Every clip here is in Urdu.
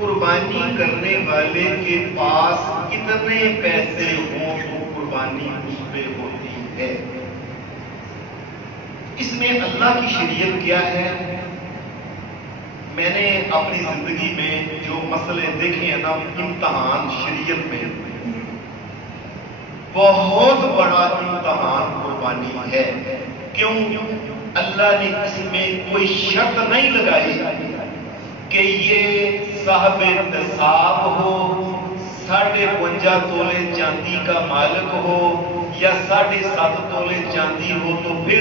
قربانی کرنے والے کے پاس کتنے پیسے ہوں تو قربانی اس پہ ہوتی ہے؟ اس میں اللہ کی شریعت کیا ہے؟ میں نے اپنی زندگی میں جو مسئلے دیکھے ہیں نا، امتحان شریعت میں بہت بڑا امتحان قربانی ہے۔ کیوں؟ اللہ نے اس میں کوئی شرط نہیں لگائی کہ یہ صاحب نصاب ہو، 55.5 تولے چاندی کا مالک ہو یا 7.5 تولے چاندی ہو، تو پھر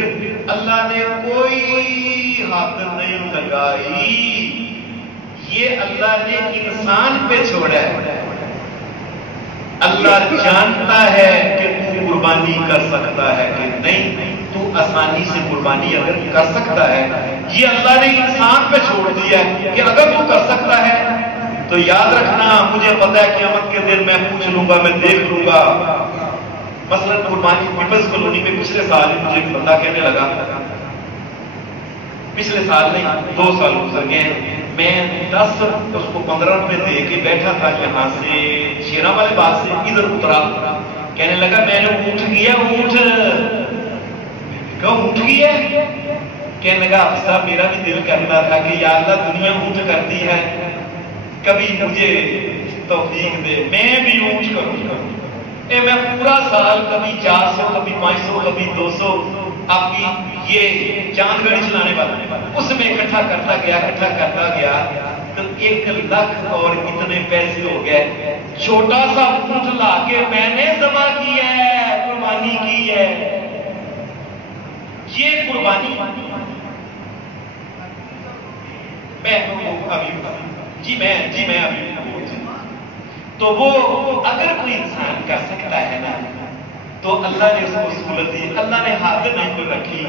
اللہ نے کوئی حد نہیں لگائی۔ یہ اللہ نے انسان پہ چھوڑا ہے۔ اللہ جانتا ہے کہ تو قربانی کر سکتا ہے کہ نہیں، تو آسانی سے قربانی اگر کر سکتا ہے، یہ اللہ نے انسان پہ چھوڑ دیا ہے کہ اگر تو کر سکتا ہے تو یاد رکھنا، مجھے پتا ہے قیامت کے دن میں پوچھ لوں گا، میں دیکھ لوں گا۔ مثلا قربانی پیپلز کالونی میں پچھلے سال مجھے ایک بندہ کہنے لگا، پچھلے سال نہیں 2 سال گزر گئے، میں 10 اس کو 15 روپے دے کے بیٹھا تھا یہاں سے شیرا والے باغ سے ادھر اترا، کہنے لگا میں نے اونٹ کیا، اونٹ گیا، کہنے لگا صاحب میرا بھی دل کرتا تھا کہ یا اللہ دنیا اونٹ کرتی ہے، کبھی مجھے توفیق دے میں بھی اونٹ کروں۔ میں پورا سال کبھی 400 کبھی 500 کبھی 200 آپ کی یہ چاند گھڑی چلانے والا اس میں اکٹھا کرتا گیا تو 1 لاکھ اور اتنے پیسے ہو گئے۔ چھوٹا سا اونٹ لا کے میں نے ذبح کیا ہے، قربانی کی ہے۔ یہ قربانی میں ابھی تو وہ اگر کوئی انسان کر سکتا ہے نا، تو اللہ نے اس کو سہولت دی، اللہ نے حد نہیں رکھی